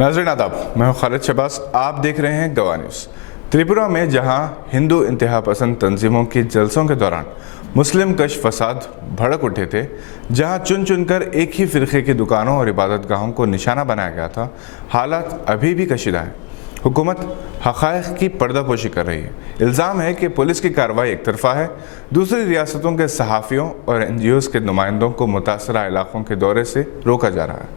नाज़रीन आदाब, मैं हूं खालिद शहबाज। आप देख रहे हैं गवाह न्यूज़। त्रिपुरा में जहां हिंदू इंतहा पसंद तंजीमों के जलसों के दौरान मुस्लिम कश फसाद भड़क उठे थे, जहां चुन चुनकर एक ही फ़िरक़े की दुकानों और इबादत गाहों को निशाना बनाया गया था, हालात अभी भी कशीदा हैं। हुकूमत हक़ाइक़ की पर्दापोशी कर रही है। इल्ज़ाम है कि पुलिस की कार्रवाई एक तरफ़ा है, दूसरी रियासतों के सहाफ़ियों और NGOs के नुमाइंदों को मुतासरा इलाक़ों के दौरे से रोका जा रहा है।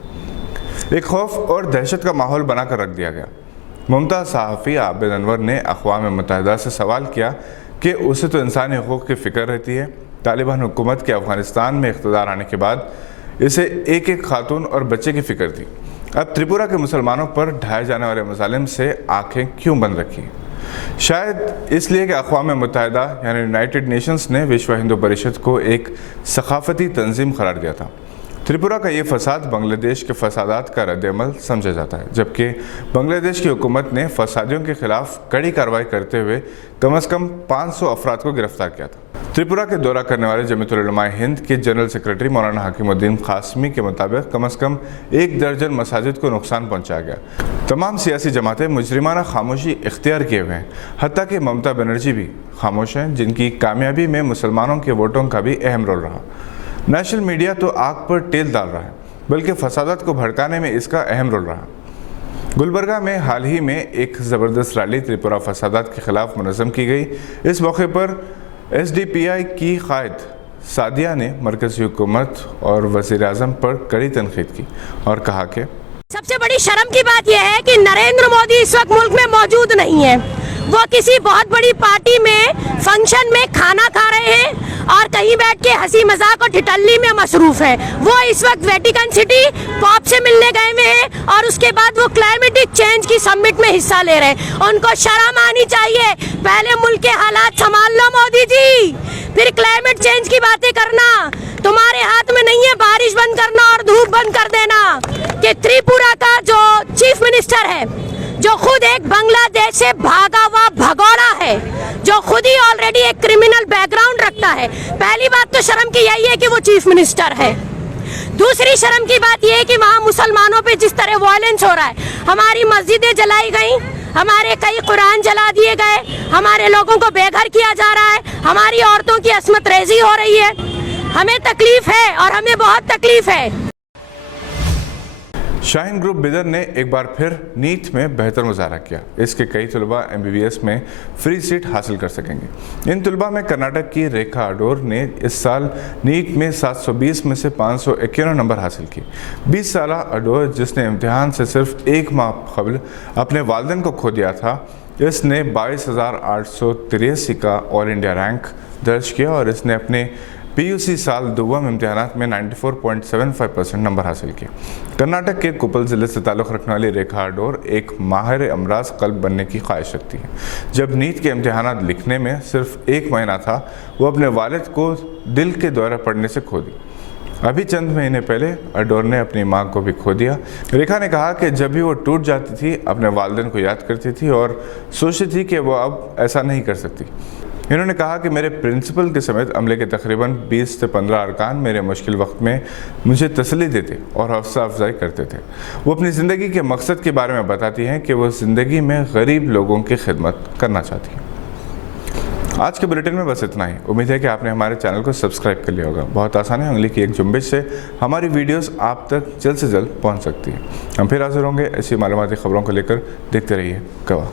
एक खौफ और दहशत का माहौल बनाकर रख दिया गया। मुमताज़ सहाफ़ी आबिद अनवर ने अक़वाम मुत्तहिदा से सवाल किया कि उसे तो इंसानी हकूक़ की फ़िक्र रहती है। तालिबान हुकूमत के अफ़गानिस्तान में इक़्तिदार आने के बाद इसे एक एक खातून और बच्चे की फ़िक्र थी। अब त्रिपुरा के मुसलमानों पर ढाए जाने वाले मज़ालिम से आँखें क्यों बंद रखी? शायद इसलिए कि अक़वाम मुत्तहिदा यानी यूनाइटेड नेशंस ने विश्व हिंदू परिषद को एक सक़ाफ़ती तंजीम करार दिया था। त्रिपुरा का ये फसाद बांग्लादेश के फसादात का रद्द-ए-अमल समझा जाता है, जबकि बांग्लादेश की हुकूमत ने फसादियों के खिलाफ कड़ी कार्रवाई करते हुए कम से कम 500 अफराद को गिरफ्तार किया था। त्रिपुरा के दौरा करने वाले जमीयत उलमा हिंद के जनरल सेक्रेटरी मौलाना हकीमुद्दीन कासमी के मुताबिक कम से कम 1 दर्जन मसाजिद को नुकसान पहुँचाया गया। तमाम सियासी जमातें मुजरिमाना खामोशी इख्तियार किए हुए हैं, हत्ता कि ममता बनर्जी भी खामोश हैं, जिनकी कामयाबी में मुसलमानों के वोटों का भी अहम रोल रहा। नेशनल मीडिया तो आग पर तेल डाल रहा है, बल्कि फसादात को भड़काने में इसका अहम रोल रहा। गुलबर्गा में हाल ही में एक ज़बरदस्त रैली त्रिपुरा फसादात के खिलाफ मुनज़्ज़म की गई। इस मौके पर SDPI की क़ायद सादिया ने मरकज़ी हुकूमत और वज़ीर आज़म पर कड़ी तनक़ीद की और कहा कि सबसे बड़ी शर्म की बात यह है कि नरेंद्र मोदी इस वक्त मुल्क में मौजूद नहीं है। वो किसी बहुत बड़ी पार्टी में फंक्शन में खाना खा रहे हैं और कहीं बैठ के हंसी मजाक और ठिठल्ली में मसरूफ है। वो इस वक्त वेटिकन सिटी पॉप से मिलने गए हुए हैं और उसके बाद वो क्लाइमेटिक चेंज की समिट में हिस्सा ले रहे हैं। उनको शर्म आनी चाहिए। पहले मुल्क के हालात संभाल लो मोदी जी, फिर क्लाइमेट चेंज की बातें करना। तुम्हारे हाथ में नहीं है बारिश बंद करना और धूप बंद कर देना। कि त्रिपुरा का जो चीफ मिनिस्टर है, जो खुद एक बांग्लादेश से भागा हुआ भगोड़ा है, जो खुद ही ऑलरेडी एक क्रिमिनल बैकग्राउंड रखता है, पहली बात तो शर्म की यही है कि वो चीफ मिनिस्टर है। दूसरी शर्म की बात यह है कि वहाँ मुसलमानों पे जिस तरह वायलेंस हो रहा है, हमारी मस्जिदें जलाई गई, हमारे कई कुरान जला दिए गए, हमारे लोगों को बेघर किया जा रहा है, हमारी औरतों की अस्मत रेजी हो रही है। हमें तकलीफ है और हमें बहुत तकलीफ है। शाहीन ग्रुप बिदर ने एक बार फिर नीट में बेहतर मुजाहरा किया। इसके कई तलबा MBBS में फ्री सीट हासिल कर सकेंगे। इन तलबा में कर्नाटक की रेखा अडोर ने इस साल नीट में 720 में से 551 नंबर हासिल किए। 20 साला अडोर, जिसने इम्तिहान से सिर्फ 1 माह कबल अपने वालिदैन को खो दिया था, इसने 22,883 का ऑल इंडिया रैंक दर्ज किया और इसने अपने PUC साल दोम इम्तिहानात में 94.75% नंबर हासिल किए। कर्नाटक के कोप्पल ज़िले से ताल्लुक़ रखने वाली रेखा अडोर एक माहिर अमराज क़ल्ब बनने की ख्वाहिश रखती है। जब नीट के इम्तिहानात लिखने में सिर्फ 1 महीना था, वो अपने वालिद को दिल के दौरे पड़ने से खो दी। अभी चंद महीने पहले अडोर ने अपनी माँ को भी खो दिया। रेखा ने कहा कि जब भी वो टूट जाती थी, अपने वालिदैन को याद करती थी और सोचती थी कि वो अब ऐसा नहीं कर सकती। इन्होंने कहा कि मेरे प्रिंसिपल के समेत अमले के तकरीबन 20 से 15 अरकान मेरे मुश्किल वक्त में मुझे तसल्ली देते और हौसला अफजाई करते थे। वो अपनी ज़िंदगी के मकसद के बारे में बताती हैं कि वो ज़िंदगी में गरीब लोगों की खिदमत करना चाहती हैं। आज के बुलेटिन में बस इतना ही। उम्मीद है कि आपने हमारे चैनल को सब्सक्राइब कर लिया होगा। बहुत आसान है, उंगली की एक जुम्बिश से हमारी वीडियोज़ आप तक जल्द से जल्द पहुँच सकती है। हम फिर हाजिर होंगे ऐसी मालूमाती खबरों को लेकर। देखते रहिए गवाह।